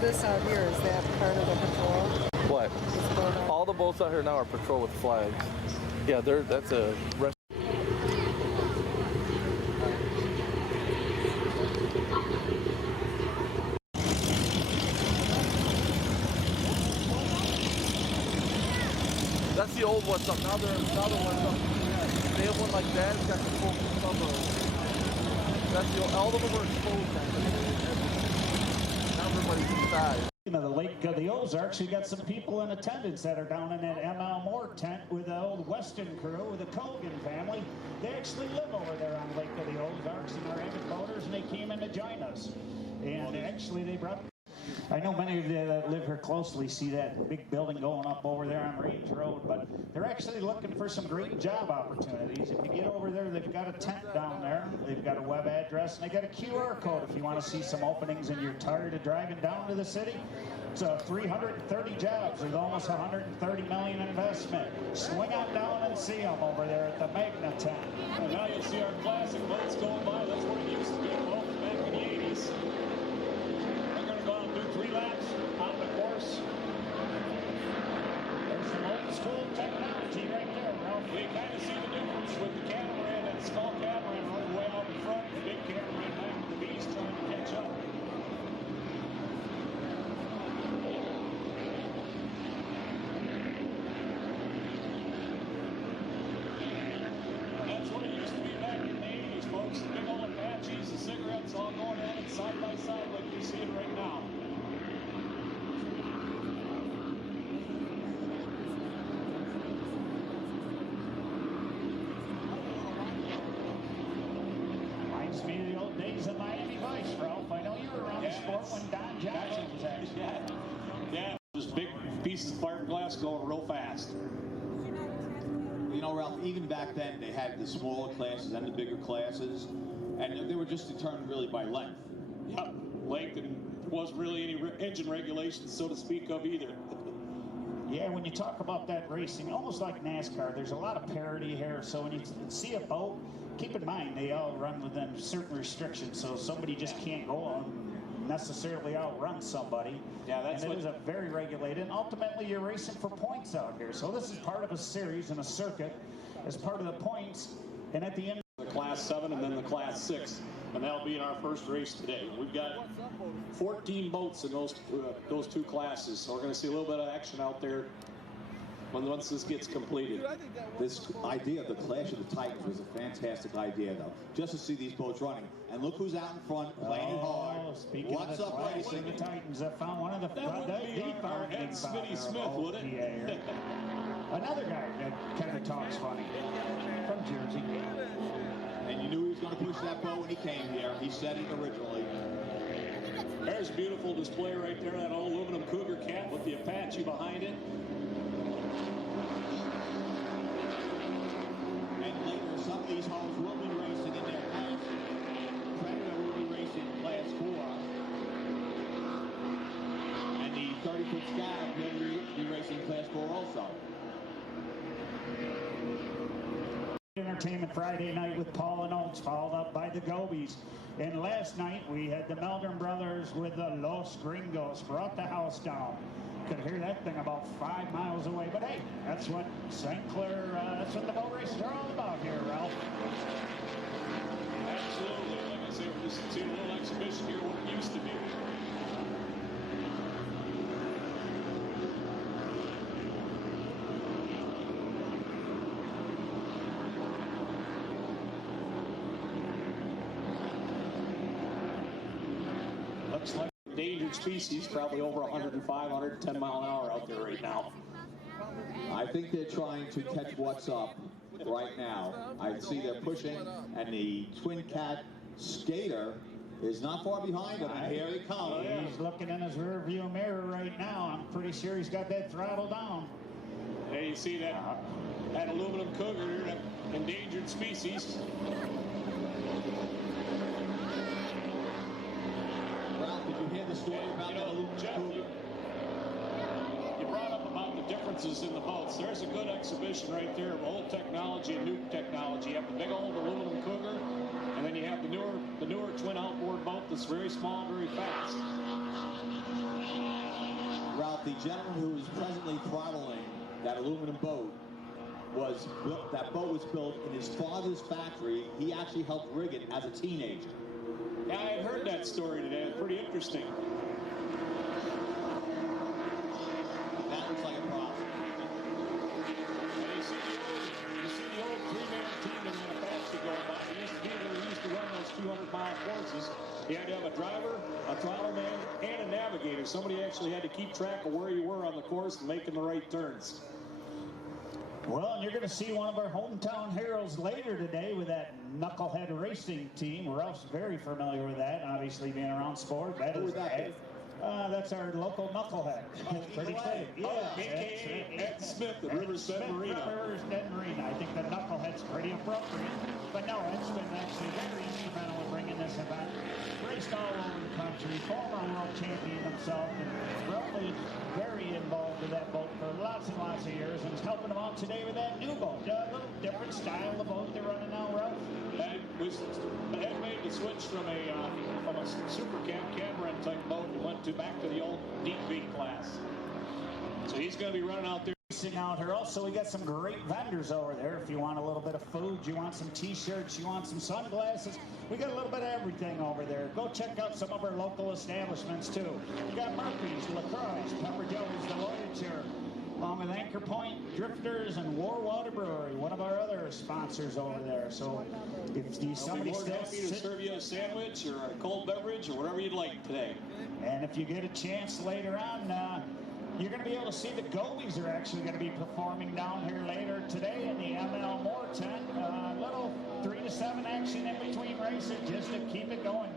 This out here, is that part of the patrol? What? All the boats out here now are patrol with flags. Yeah, that's a rest. That's the old ones up. Now the ones up. They have one like that. It's got the full cover. That's the old, all of them are exposed. Now everybody's inside. The Lake of the Ozarks, we got some people in attendance that are down in that M.L. Moore tent with the old Western crew, with the Colgan family. They actually live over there on Lake of the Ozarks and are avid boaters, and they came in to join us. And actually they brought... I know many of you that live here closely see that big building going up over there on Range Road, but they're actually looking for some great job opportunities. If you get over there, they've got a tent down there, they've got a web address, and they got a QR code if you want to see some openings and you're tired of driving down to the city. So 330 jobs with almost 130 million investment. Swing on down and see them over there at the Magna tent. And now you'll see our classic boats going by. That's where it used to be, boat back in the 80s. Go out and do 3 laps on the course. There's some old school technology right there, Ralph. You kind of see the difference with the catamaran, that small catamaran running way out in front, the big catamaran back with the beast trying to catch up. And that's what it used to be back in the 80s, folks. The big old Apaches, the cigarettes all going at it side by side like you see it right now. Reminds me of the old days of Miami Vice, Ralph. I know you were around the sport when Don Johnson was actually. Yeah, just big pieces of fiberglass going real fast. You know, Ralph, even back then they had the smaller classes and the bigger classes, and they were just determined really by length. Yep, length, and there wasn't really any engine regulations, so to speak, of either. Yeah, when you talk about that racing, almost like NASCAR, there's a lot of parity here. So when you see a boat, keep in mind they all run within certain restrictions, so somebody just can't go on necessarily outrun somebody. Yeah, that's and what... it is a very regulated, and ultimately you're racing for points out here. So this is part of a series and a circuit as part of the points, and at the end... The Class 7 and then the Class 6, and that'll be in our first race today. We've got 14 boats in those 2 classes, so we're going to see a little bit of action out there once this gets completed. This idea of the Clash of the Titans was a fantastic idea, though, just to see these boats running. And look who's out in front, playing it hard. Speaking What's of the up, racing? the Titans, I found one of the... That would be our head Smitty Smith, would it? Another guy that kind of talks funny from Jersey. And you knew he was going to push that boat when he came here. He said it originally. There's a beautiful display right there, that old aluminum Cougar cat with the Apache behind it. And later, some of these hulls will be racing in their class. Predator will be racing Class 4. And the 30-foot Sky will be racing Class 4 also. Entertainment Friday night with Paul and Oates, followed up by the Gobies. And last night we had the Meldrum brothers with the Los Gringos, brought the house down. Could hear that thing about 5 miles away, but hey, that's what St. Clair, that's what the boat races are all about here, Ralph. Absolutely. Like I say, we're just seeing a little exhibition here, what it used to be. Looks like endangered species, probably over 105, 110 mile an hour out there right now. I think they're trying to catch what's up right now. I see they're pushing, and the Twin Cat Skater is not far behind them, and here he comes. He's looking in his rear view mirror right now. I'm pretty sure he's got that throttle down. There you see that aluminum Cougar, that endangered species. Ralph, did you hear the story about that aluminum Jeff, Cougar? you brought up about the differences in the boats. There's a good exhibition right there of old technology and new technology. You have the big old aluminum Cougar, And then you have the newer twin outboard boat that's very small, very fast. Ralph, the gentleman who is presently throttling that aluminum boat was built. That boat was built in his father's factory. He actually helped rig it as a teenager. Yeah, I had heard that story today. It's pretty interesting. That looks like a problem. And you see the old three-man team in the Apache going by. It used to be where we used to run those 200-mile courses. You had to have a driver, a throttle man, and a navigator. Somebody actually had to keep track of where you were on the course and making the right turns. Well, and you're going to see one of our hometown heroes later today with that Knucklehead Racing team. Ralph's very familiar with that, obviously being around sport. Who would that be? That's our local Knucklehead. It's pretty clear. Yeah, A.K.A. Ed Smith at Riversbend Marina. Riversbend Marina. I think the Knucklehead's pretty appropriate. But no, Ed's been actually very instrumental in bringing this event. Raced all over the country, former world champion himself, and really very involved with that boat for lots and lots of years, and is helping them out today with that new boat. A little different style of boat they're running now, Ralph. Ed made the switch from a super catamaran type boat and went back to the old deep V class. So he's going to be running out there. Out here. Also, we got some great vendors over there. If you want a little bit of food, you want some t-shirts, you want some sunglasses, we got a little bit of everything over there. Go check out some of our local establishments too. We got Murphy's, LaCroix, Pepper Joe's, the Voyager, along with Anchor Point, Drifters, and Warwater Brewery, one of our other sponsors over there. So if somebody still happy to serve you a sandwich or a cold beverage or whatever you'd like today. And if you get a chance later on, you're going to be able to see the Gobies are actually going to be performing down here later today in the ML Moore tent. Little 3 to 7 action in between races just to keep it going.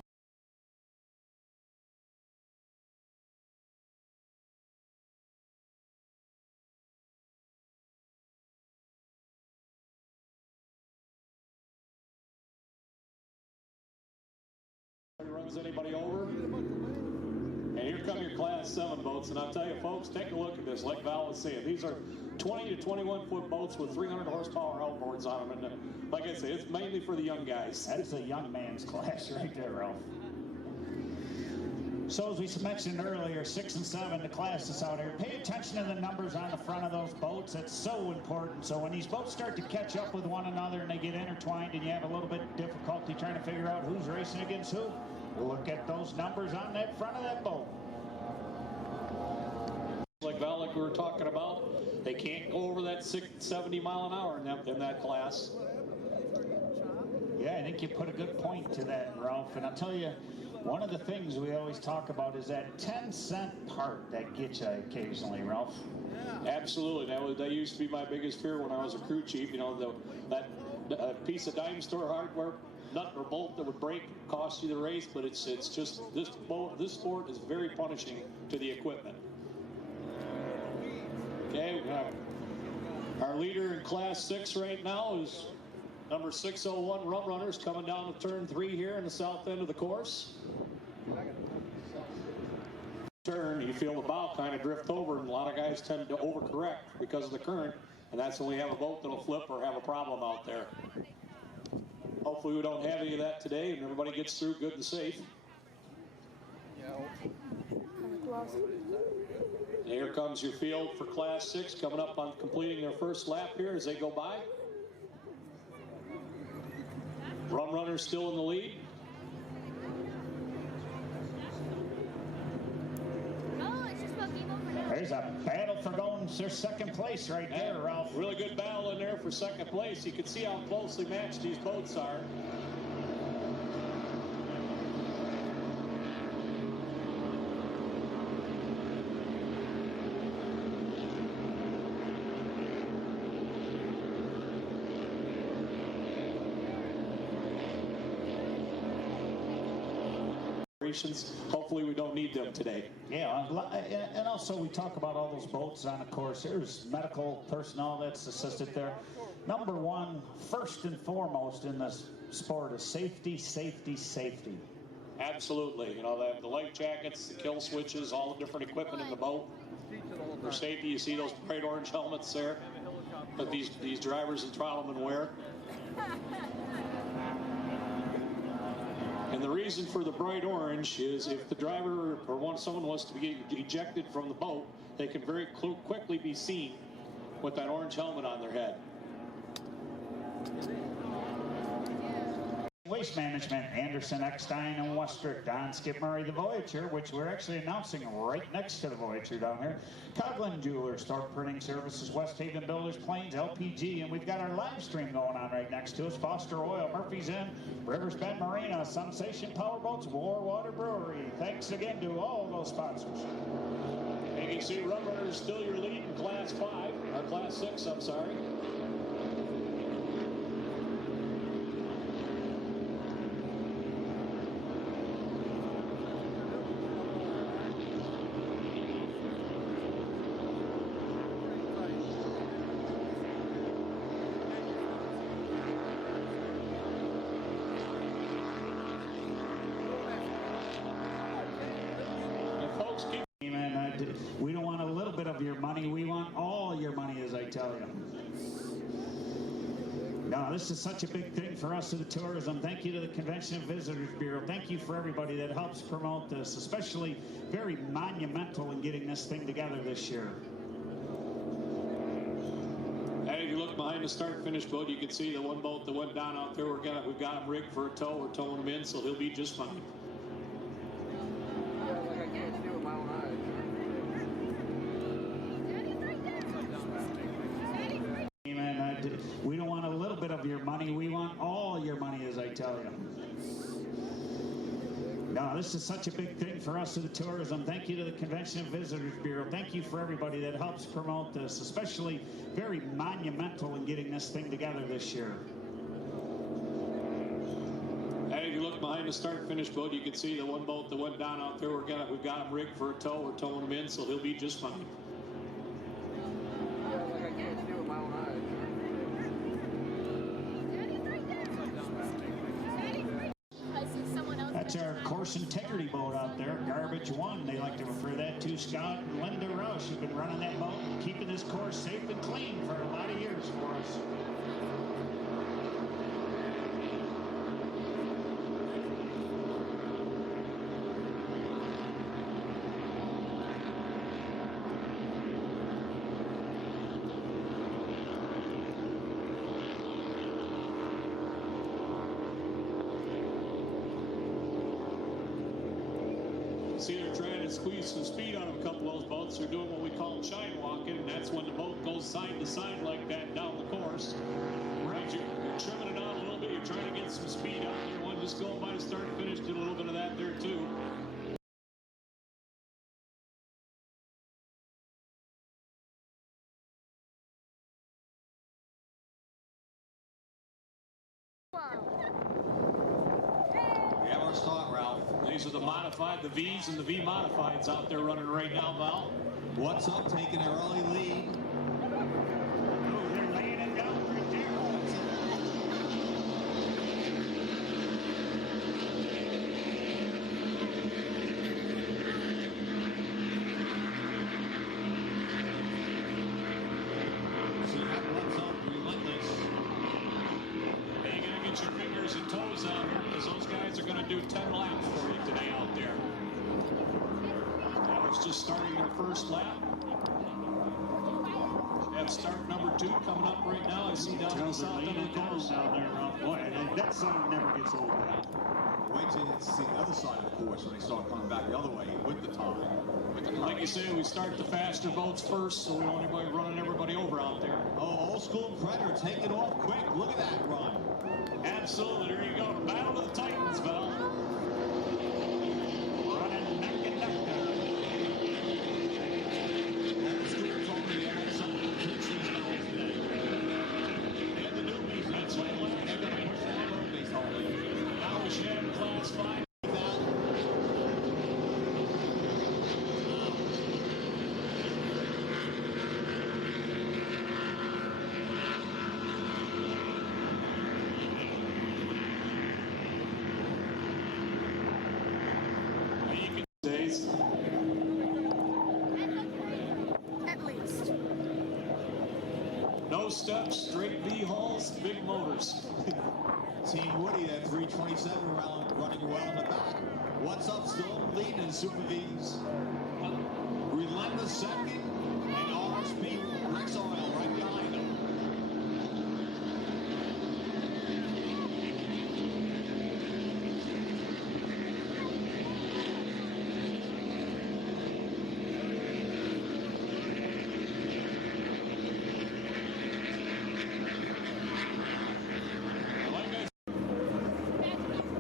Runs anybody over? And here come your Class 7 boats, and I'll tell you, folks, take a look at this. Like Val was saying, these are 20 to 21 foot boats with 300 horsepower outboards on them, and like I say, it's mainly for the young guys. That's a young man's class right there, Ralph. So as we mentioned earlier, 6 and 7, the classes out here. Pay attention to the numbers on the front of those boats. That's so important. So when these boats start to catch up with one another and they get intertwined and you have a little bit of difficulty trying to figure out who's racing against who, look at those numbers on that front of that boat. Like Val, like we were talking about, they can't go over that 70 mile an hour in that class. Yeah, I think you put a good point to that, Ralph. And I'll tell you, one of the things we always talk about is that 10-cent part that gets you occasionally, Ralph. Absolutely. That used to be my biggest fear when I was a crew chief. You know, that piece of dime store hardware, nut or bolt that would break, cost you the race. But it's just this sport is very punishing to the equipment. Okay, our leader in Class 6 right now is number 601 Rum Runners, coming down to turn 3 here in the south end of the course. Turn, you feel the bow kind of drift over, and a lot of guys tend to overcorrect because of the current, and that's when we have a boat that'll flip or have a problem out there. Hopefully we don't have any of that today, and everybody gets through good and safe. And here comes your field for Class 6 coming up on completing their first lap here as they go by. Rum Runners still in the lead. There's a battle for going to second place right there, Ralph. Really good battle in there for second place. You can see how closely matched these boats are. Hopefully we don't need them today. Yeah, and also we talk about all those boats on the course. There's medical personnel that's assisted there. Number one, first and foremost in this sport is safety, safety, safety. Absolutely. You know, the life jackets, the kill switches, all the different equipment in the boat. For safety, you see those bright orange helmets there that these drivers and trialmen wear. And the reason for the bright orange is if the driver or someone wants to be ejected from the boat, they can very quickly be seen with that orange helmet on their head. Waste Management, Anderson, Eckstein, and Westrick, Don Skip Murray, the Voyager, which we're actually announcing right next to the Voyager down here. Coughlin Jewelers, Thorpe Printing Services, West Haven Builders, Plains, LPG, and we've got our live stream going on right next to us. Foster Oil, Murphy's Inn, Rivers Bend Marina, Sensation Powerboats, Warwater Brewery. Thanks again to all those sponsors. ABC Rubber is still your lead in Class 5, or Class 6, I'm sorry. We don't want a little bit of your money. We want all your money, as I tell you. No, this is such a big thing for us at the tourism. Thank you to the Convention and Visitors Bureau. Thank you for everybody that helps promote this, especially very monumental in getting this thing together this year. And if you look behind the start-finish boat, you can see the one boat that went down out there. We've got him rigged for a tow. We're towing him in, so he'll be just fine. We don't want a little bit of your money. We want all your money, as I tell you. No, this is such a big thing for us at the tourism. Thank you to the Convention and Visitors Bureau. Thank you for everybody that helps promote this, especially very monumental in getting this thing together this year. And if you look behind the start-finish boat, you can see the one boat that went down out there. We've got him rigged for a tow. We're towing him in, so he'll be just fine. That's our course integrity boat out there, Garbage One. They like to refer that to. Scott and Linda Rush have been running that boat, keeping this course safe and clean for a lot of years for us. See, they're trying to squeeze some speed out of a couple of those boats. They're doing what we call shine walking, and that's when the boat goes side to side like that down the course. Right, you're trimming it out a little bit. You're trying to get some speed out there. One just going by the start and finish, did a little bit of that there too. Start, Ralph. These are the modified, the V's and the V modifieds out there running right now, Val. What's up, taking an early lead. Oh, they're laying it down right there. See, that runs up relentless. Hey, you're going to get your fingers and toes out here because those guys are going to do 10 laps for you today out there. That was just starting their first lap. Have start number 2 coming up right now. I see down to the south end of the course down there. Boy, that sun never gets old. Wait till you see the other side of the course when they start coming back the other way with the time. Like you say, we start the faster boats first, so we don't anybody running everybody over out there. Oh, old school Predator taking off quick. Look at that run. Absolutely. There you go. Battle of the Titans, Val. Running neck and neck down. Old school told me they had something to teach these guys today. And the newbies, that's what They're going to push the newbies home. now we should have Class 5. At least. No steps, straight V hulls, big motors. Team Woody at 327 running well in the back. What's up, still leading in Super V's. Relentless second, and RSB Rex Oil right behind him.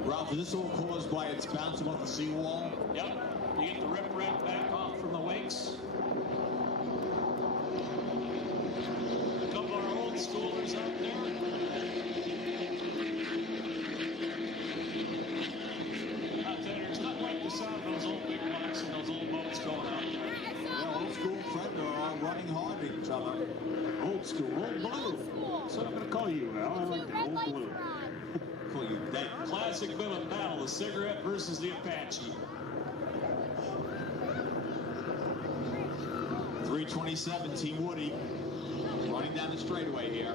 Ralph, is this all caused by its bouncing off the seawall? Yep. You get the rip-rap back off from the wakes. A couple of our old schoolers out there. I'll tell you, it's not like the sound of those old big blocks and those old boats going out there. Yeah, old school friends are running hard at each other. Old school, old blue. That's what I'm going to call you, Al. I like that, old blue. Call you dead. Classic bit of battle, the cigarette versus the Apache. 327, Team Woody, running down the straightaway here.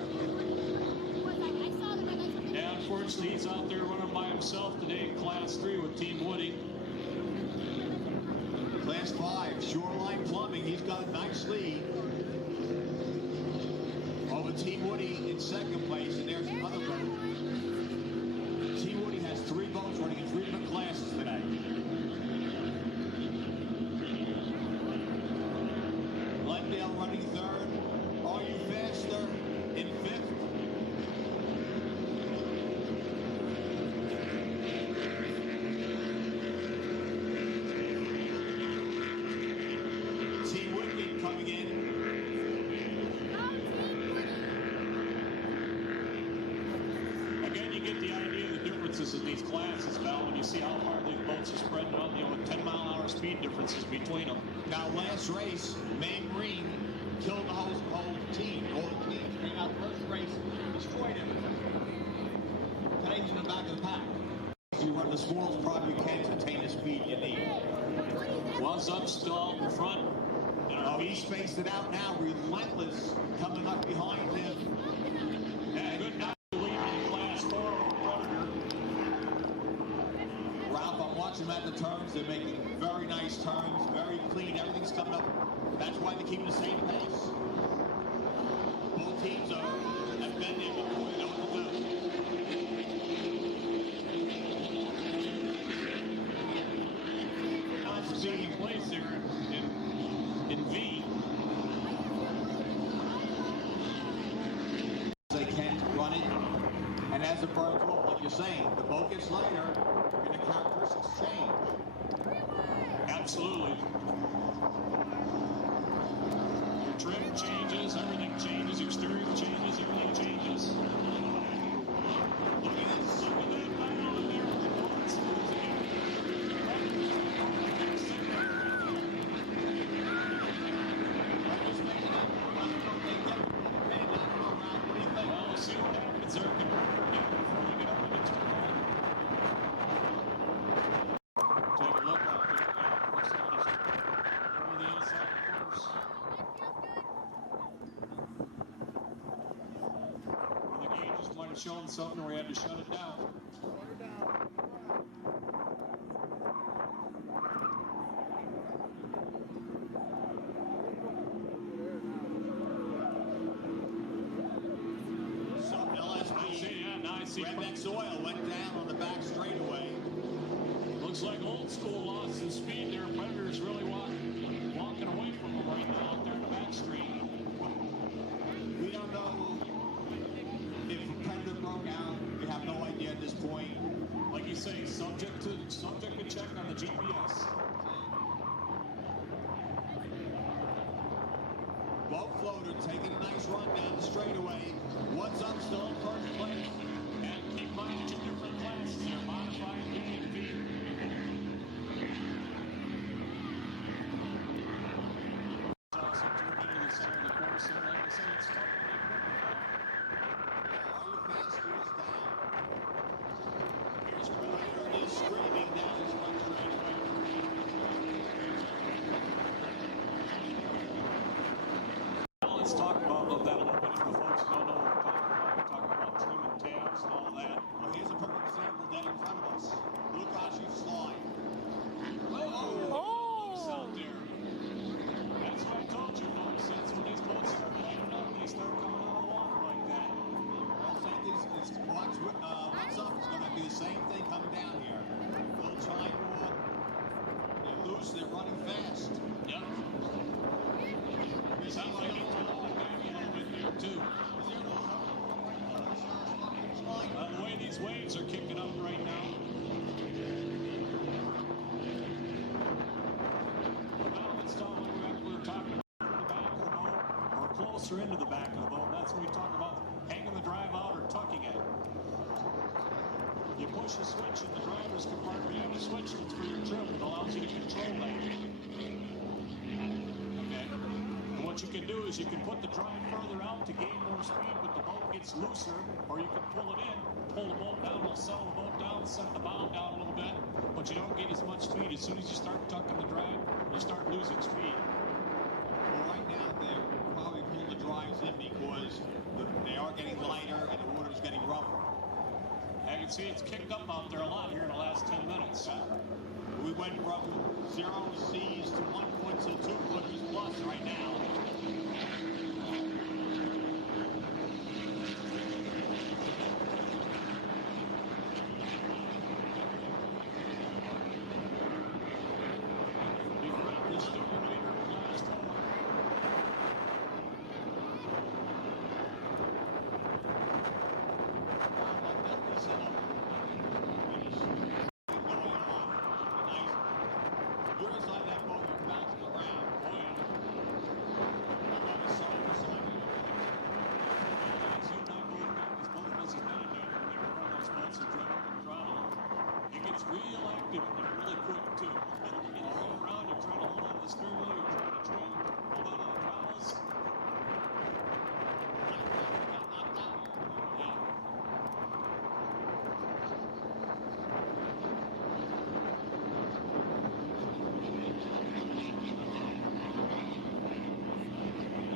Yeah, unfortunately, he's out there running by himself today in Class 3 with Team Woody. Class 5, Shoreline Plumbing, he's got a nice lead over Team Woody in second place, and there's another boat. Team Woody has 3 boats running in 3 different classes today. Glendale running third. Are You Faster in fifth? Team Woody coming in. Again, you get the idea of the differences in these classes, Val, when you see how far these boats are spreading out, you know, with 10-mile-an-hour speed differences between them. Now, last race, Maine Green killed the whole team. All the teams came out first race, destroyed everything. Today's in the back of the pack. You run the smallest prop you can to attain the speed you need. One's up, still out in front. Oh, he spaced it out now. Relentless coming up behind him. And good night, leading in Class 4 Predator. Ralph, I'm watching them at the turns. They're making very nice turns, very clean. Everything's coming up. That's why they keep the same pace. Both teams have been there before. They know what to do. Second place here in V. They can't run it, and as it burns off, like you're saying, the boat gets lighter, and the characteristics change. Absolutely. Your trim changes, everything changes, exterior changes, everything changes. Look at this. Look at that battle in there with the boats. Well, we'll see what happens there before we get up in the turn. Take a look out there. Yeah, looks like he's over the inside course. Well, the gauges might have shown something where he had to shut it down. Redneck's Oil went down on the back straightaway. Looks like Old School lost some speed there. Predator's really walking away from him right now out there in the back street. We don't know if Predator broke out. We have no idea at this point. Like you say, subject to check on the GPS. Boat floater taking a nice run down the straightaway. What's up, still in first place? And keep in mind, 2 different classes there, modified V and V. Also turned into the center of the course, and like I said, it's tough on the equipment. Are You Faster is down. Here's Predator is screaming down his front straightaway. Now let's talk about that a little bit for the folks who don't know what we're talking about. We're talking loose, they're running fast. Yep. It sounds like it's rolling back a little bit there, too. The way these waves are kicking up right now. Now let's talk about we're talking about the back of the boat or closer into the back of the boat. That's when we talk about hanging the drive out or tucking it. You push the switch in the driver's compartment, you have a switch that's for your trim that allows you to control that. Okay. And what you can do is you can put the drive further out to gain more speed, but the boat gets looser, or you can pull it in, pull the boat down, it'll settle the boat down, set the bow down a little bit, but you don't get as much speed. As soon as you start tucking the drive, you start losing speed. Well, right now they're probably pulling the drives in because they are getting lighter and the water's getting rougher. I can see it's kicked up out there a lot here in the last 10 minutes. We went from 0 C's to 1 foot to 2 footers plus right now. You're inside that boat, you're bouncing around. Oh, yeah. You're going to solve the side. Both of us have been in there. We were on those boats and drive up the throttle. It gets real active and really quick, too. You get all around, you're trying to hold on to the steering wheel, you're trying to train, hold on to the throttles.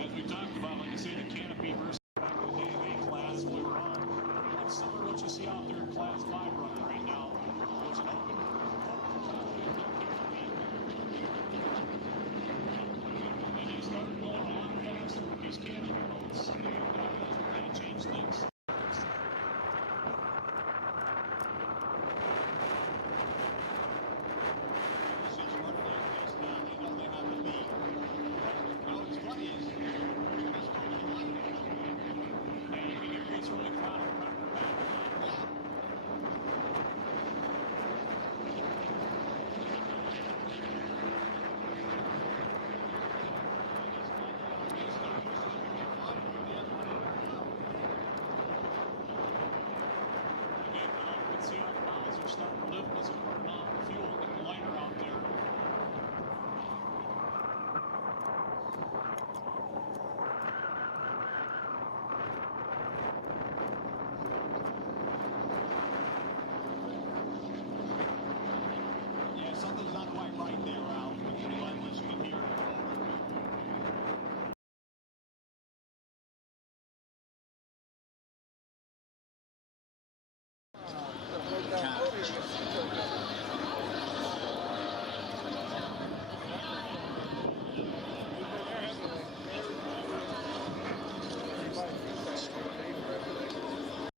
As we talked about, like I say, the canopy versus back in the day of A class we were on, pretty much similar to what you see out there in class 5 running right now. There's an open canopy. And you start going a lot faster with these canopy boats. And that's what really changed things. Since running that fast now, they know they have the lead. You know, what's funny is, this boat is light. And you can hear it's really crowded running her back. Again, now you can see how the bows are starting to lift as they're burning off the fuel, getting lighter out there. Yeah, something's not quite right there, Ralph. Unless you can hear it.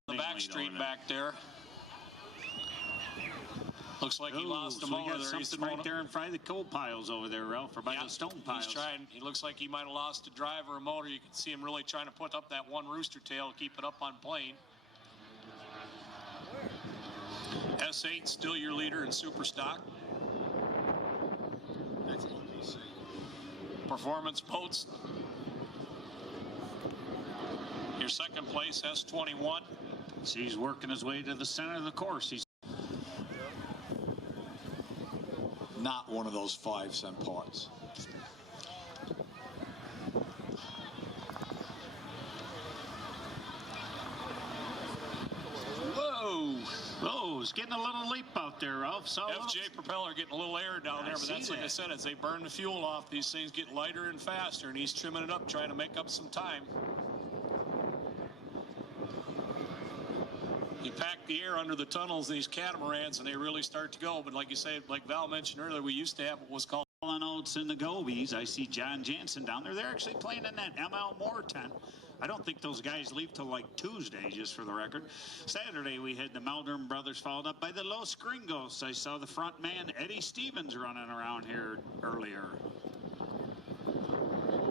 The back street back there. Looks like he lost a so we motor got there. He's something right there in front of the coal piles over there, Ralph, or by the stone piles. He's trying. He looks like he might have lost a drive or a motor. You can see him really trying to put up that one rooster tail to keep it up on plane. S8 still your leader in super stock. That's ABC. Performance boats. Your second place, S21. So he's working his way to the center of the course. He's Not one of those 5-cent parts. whoa, whoa, it's getting a little leap out there, Ralph. So FJ propeller getting a little air down there, but that's like I said, as they burn the fuel off, these things get lighter and faster, and he's trimming it up, trying to make up some time. You pack the air under the tunnels, these catamarans, and they really start to go. But like you say, like Val mentioned earlier, we used to have what was called Oats in the Gobies. I see John Jansen down there. They're actually playing in that ML Moore tent. I don't think those guys leave till like Tuesday, just for the record. Saturday, we had the Meldrum brothers followed up by the Los Gringos. I saw the front man, Eddie Stevens, running around here earlier.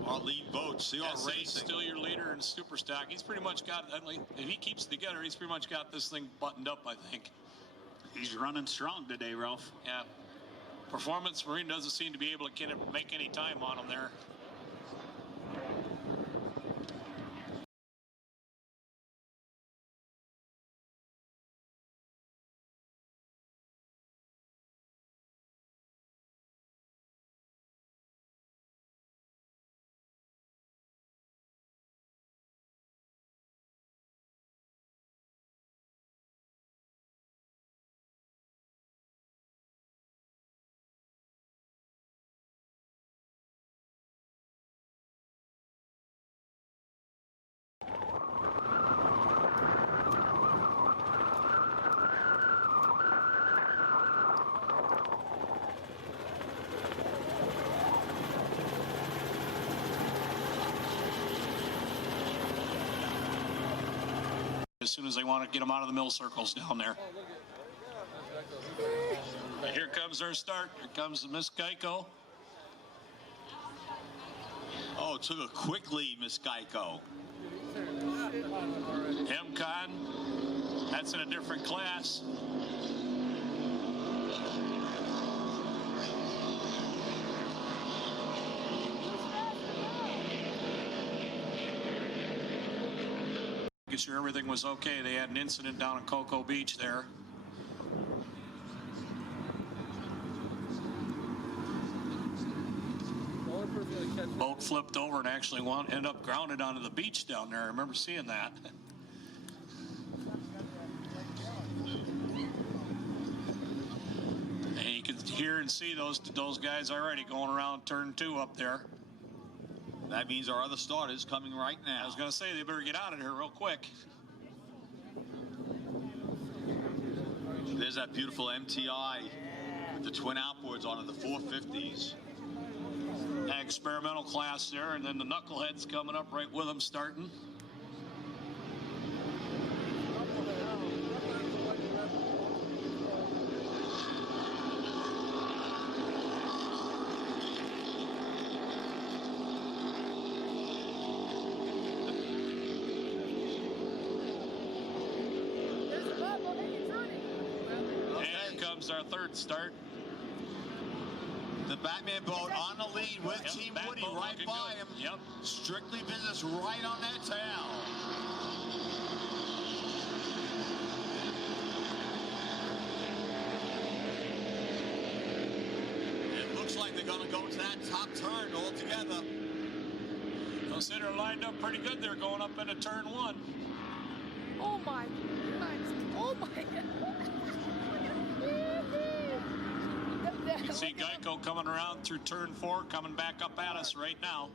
Our lead boats, they are racing. Still your leader in super stock. He's pretty much got, if he keeps it together, he's pretty much got this thing buttoned up, I think. He's running strong today, Ralph. Yeah. Performance Marine doesn't seem to be able to make any time on him there. As soon as they want to get them out of the mill circles down there. Here comes their start. Here comes Miss Geico. Oh, took a quick lead, Miss Geico. MCon, that's in a different class. Making sure everything was okay. They had an incident down in Cocoa Beach there. Boat flipped over and actually ended up grounded onto the beach down there. I remember seeing that. And you can hear and see those guys already going around turn 2 up there. That means our other starters coming right now. I was going to say, they better get out of here real quick. There's that beautiful MTI with the twin outboards onto the 450s. Experimental class there, and then the knuckleheads coming up right with them starting. Our third start. The Batman boat on the lead with Team Woody right by him. Yep. Strictly business right on that tail. It looks like they're going to go to that top turn altogether. Those that are lined up pretty good. They're going up into turn 1. Oh my God. Oh my God. You can see Geico coming around through turn 4, coming back up at us right now.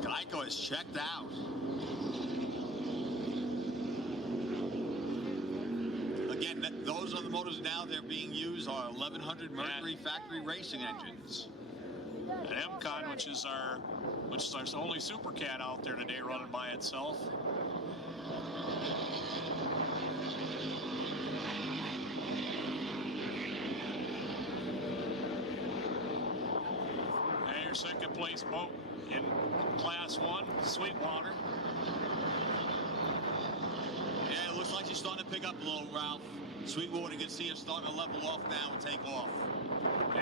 Geico is checked out. Again, those are the motors now they're being used are 1100 Mercury factory racing engines. And MCon, which is our only Super Cat out there today running by itself. Second place boat in class 1, Sweetwater. Yeah, it looks like she's starting to pick up a little, Ralph. Sweetwater, you can see her starting to level off now and take off.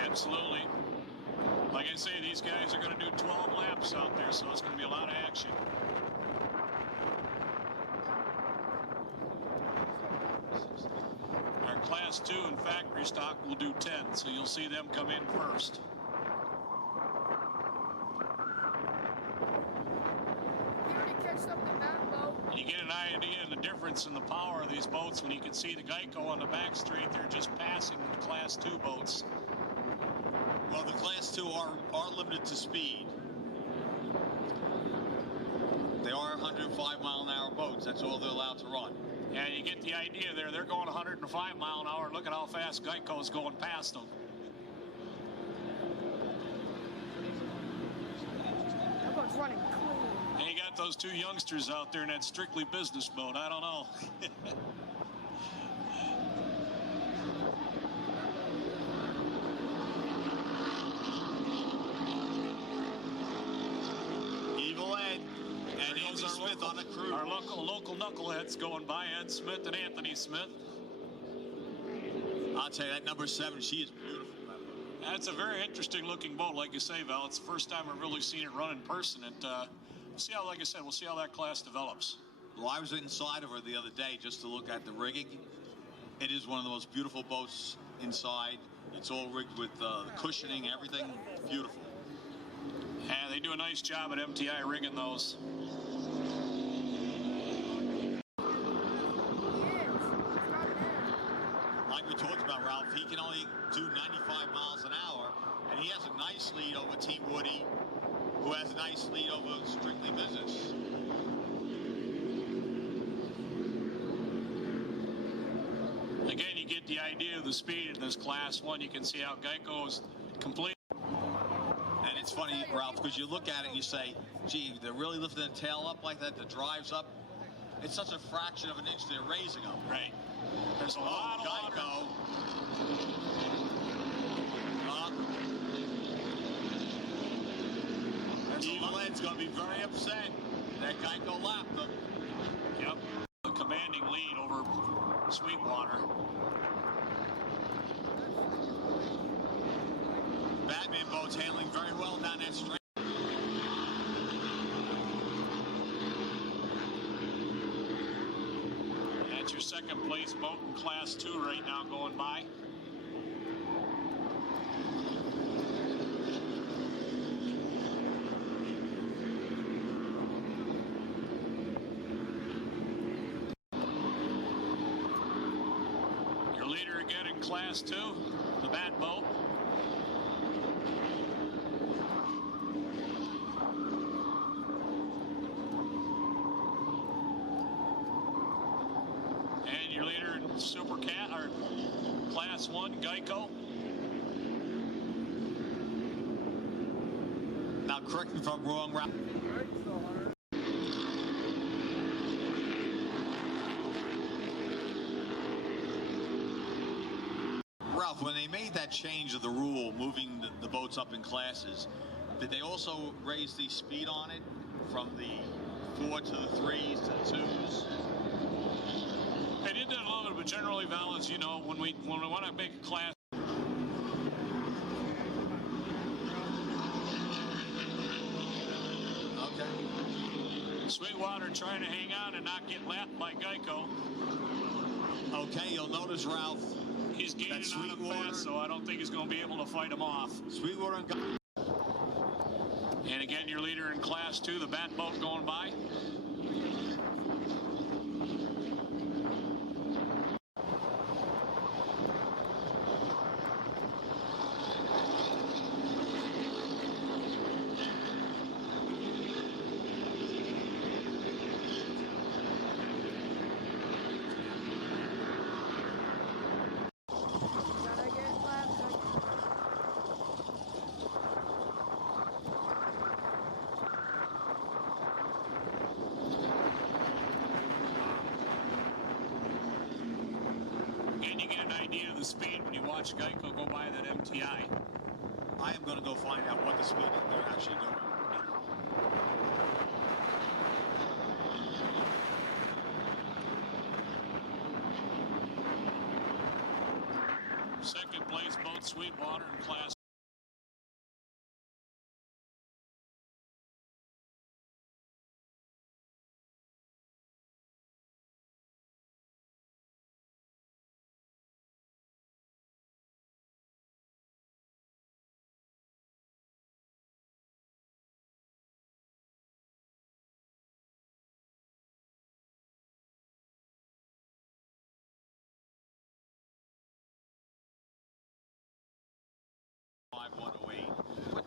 Absolutely. Like I say, these guys are going to do 12 laps out there, so it's going to be a lot of action. Our class 2 and factory stock will do 10, so you'll see them come in first. You get an idea of the difference in the power of these boats when you can see the Geico on the back straight. They're just passing the class 2 boats. Well, the class 2 are limited to speed. They are 105-mile-an-hour boats. That's all they're allowed to run. Yeah, you get the idea there. They're going 105 mile an hour. Look at how fast Geico's going past them. That boat's running clean. And you got those two youngsters out there in that strictly business boat. I don't know. Evil Ed and Anthony Smith on the crew. Our local knuckleheads going by, Ed Smith and Anthony Smith. I'll tell you, that number 7, she is beautiful. That's a very interesting looking boat, like you say, Val. It's the first time I've really seen it run in person. And see how, like I said, we'll see how that class develops. Well, I was inside of her the other day just to look at the rigging. It is one of the most beautiful boats inside. It's all rigged with the cushioning, everything beautiful. Yeah, they do a nice job at MTI rigging those. Like we talked about, Ralph, he can only do 95 miles an hour, and he has a nice lead over Team Woody, who has a nice lead over Strictly Business. Again, you get the idea of the speed in this Class 1. You can see how Geico is complete. And it's funny, Ralph, because you look at it and you say, gee, they're really lifting the tail up like that, the drive's up. It's such a fraction of an inch they're raising them. Right. There's a lot of Geico. Evil Ed's going to be very upset that Geico lapped them. Yep. A commanding lead over Sweetwater. Batman boat's handling very well down that straight. That's your second place boat in Class 2 right now going by. Your leader again in Class 2, the Bat boat. And your leader in Super Cat, or Class 1, Geico. Now, correct me if I'm wrong, Ralph. Ralph, when they made that change of the rule, moving the boats up in classes, did they also raise the speed on it from the 4 to the 3s to the 2s? They did that a little bit, but generally, Val, as you know, when we want to make a class. Okay. Sweetwater trying to hang on and not get lapped by Geico. Okay, you'll notice, Ralph, He's gaining on him fast, so I don't think he's going to be able to fight him off. Sweetwater and Geico. And again, your leader in Class 2, the Bat boat going by. And you get an idea of the speed when you watch Geico go by that MTI. I am going to go find out what the speed is they're actually doing. Second place boat, Sweetwater in Class.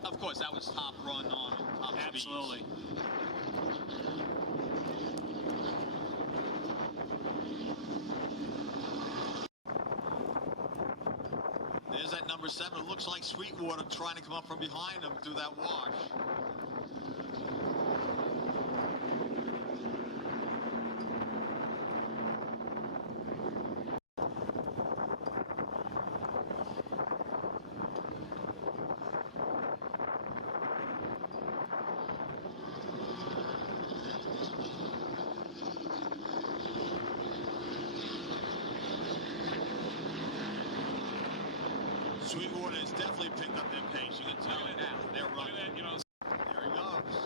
Of course, that was top run on top Absolutely. speeds. There's that number 7. It looks like Sweetwater trying to come up from behind him through that wash. Sweetwater has definitely picked up their pace. You can tell it now. They're running. That, you know, There he goes.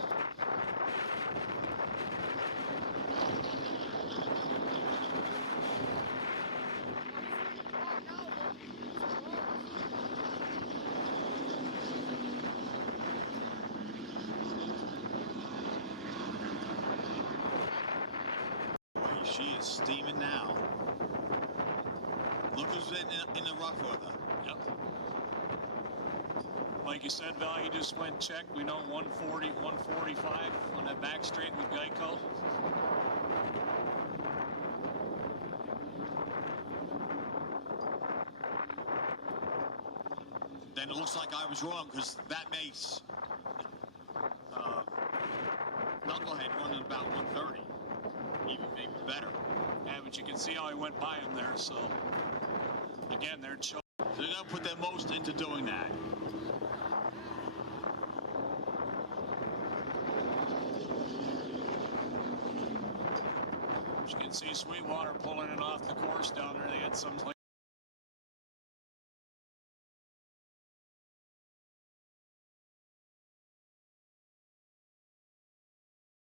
Boy, she is steaming now. Look who's in the rough with her. yep. Like you said, Val, you just went check. We know 140, 145 on that back straight with Geico. Then it looks like I was wrong because that makes Knucklehead running about 130. Even maybe better. Yeah, but you can see how he went by him there. So, again, they're So they're going to put their most into doing that. You can see Sweetwater pulling it off the course down there. They had some